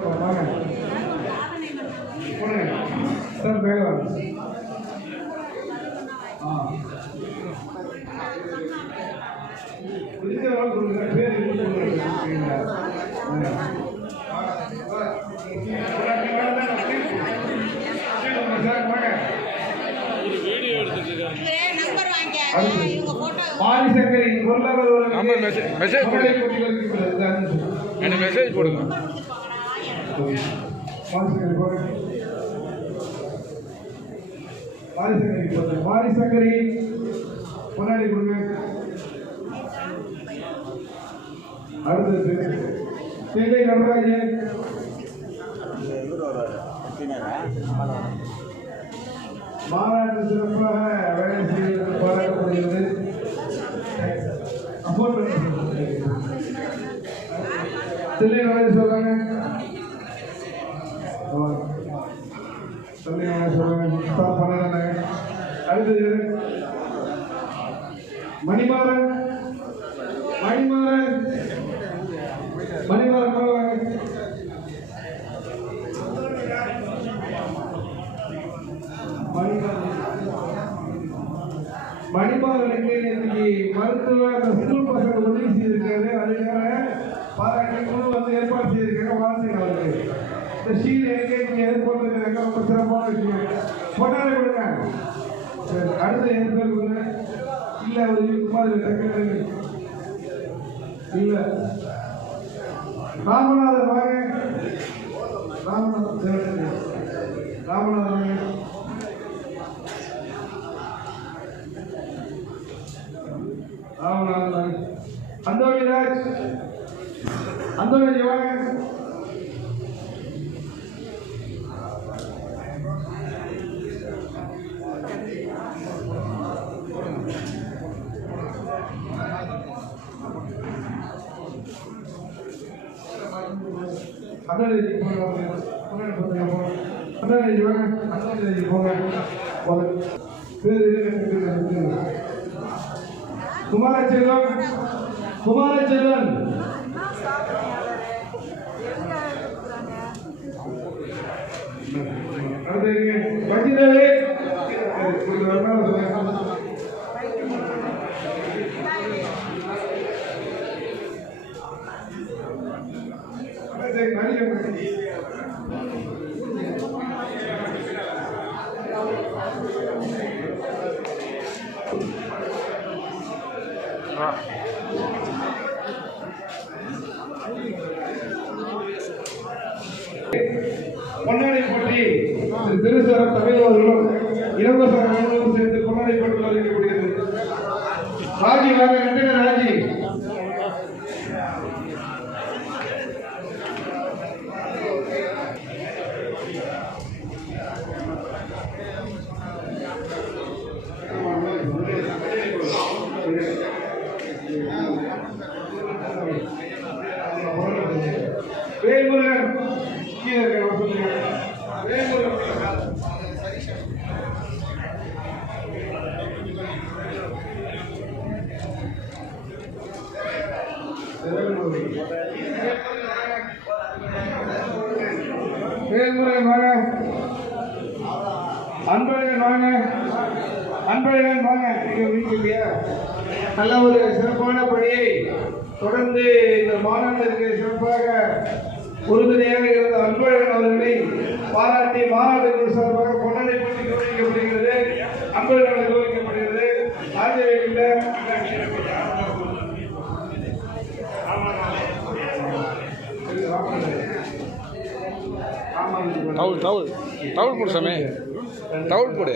போடுங்க சார் மேலே வாங்க ஆ மெசேஜ் மெசேஜ் போடுங்க எனக்கு மெசேஜ் போடுங்க மாரிசங்கரி போடுங்க மாரிசங்கரி போடுங்க மாரிசங்கரி முன்னாடி கொடுங்க அடுத்தது தேவை நடராஜன் மாநாட்டு சிறப்பாக வேலை செய்வது பாராட்டப்படுகிறது அமௌண்ட் தில்லை நடராஜன் சொல்றாங்க. அடுத்தது மணிமாறன் மணிமாறன் மணிமாறன் மணிமாறனுக்கு இன்னைக்கு மருத்துவ அந்த ஸ்கூல் பசங்க உதவி செய்திருக்காரு அதுக்காக பாராட்டி குழு வந்து ஏற்பாடு செய்திருக்காங்க வாழ்த்துக்கள் அவருக்கு இந்த ஷீல் எங்கே நீங்க ஏற்படுத்திருக்காங்க ரொம்ப சிறப்பான விஷயம். கொண்டாட விடுங்க. சரி, எந்த பேர் கொடுங்க இல்ல அவர் இருக்குமா அதுல டக்குனு இல்ல. ராமநாதர் வாங்க. ராமநாதர் சரி, சரி. ராமநாதர் அந்தோணி வாங்க. அந்தோணி போங்க முன்னாடி போங்க அந்தோணி போங்க பேர் குமாரச்செல்வன். குமாரச்செல்வன் அடுத்து வஜிரவே பொன்னாடை போட்டி திரு திருசரம் தமிழ் அவர்களும் இலவச சேர்ந்து பொன்னாடை போட்டி அறிவிக்கப்படுகிறது ராஜி வாங்க நன்றி ராஜி வேல்முருகன் கீழே இருக்க சொல்லுங்க வேல்முருகன் வேல்முருகன் வாங்க. அன்பழகன் வாங்க. அன்பழகன் வாங்க. நீங்க நல்ல ஒரு சிறப்பான பணியை தொடர்ந்து இந்த மாநாட்டிற்கு சிறப்பாக உறுதுணையாக இருந்த அன்பழகன் அவர்களை பாராட்டி மாநாட்டிற்கு சார்பாக கொண்டாடி கௌரவிக்கப்படுகிறது அன்பழகன் கௌரவிக்கப்படுகிறது ஆகியவை டவுல் டவுல் டவுல் போடு சாமி. டவுல் போடு.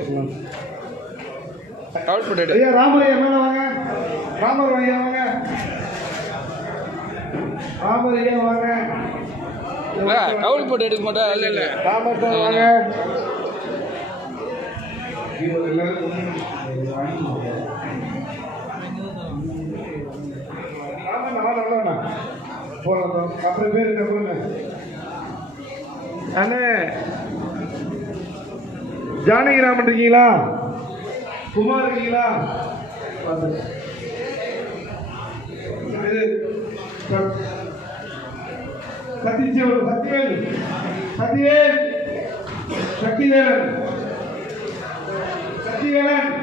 டவுல் போட்டு ராமரையா மேல வாங்க. ராமர் ஐயா வாங்க. ராமர் ஐயா வாங்க. இல்லை டவுல் போட்டு எடுக்க மாட்டா இல்லை இல்லை. ராமர் சார் வாங்க. போகலாம் அப்புறம் பேர் என்ன சொல்லுங்க அண்ணே. ஜானகிராமன் இருக்கீங்களா? குமார் இருக்கீங்களா? பார்த்துங்க. சதீஷ் சத்யவேல் சத்யவேல் சக்திவேலன். சக்திவேலன்.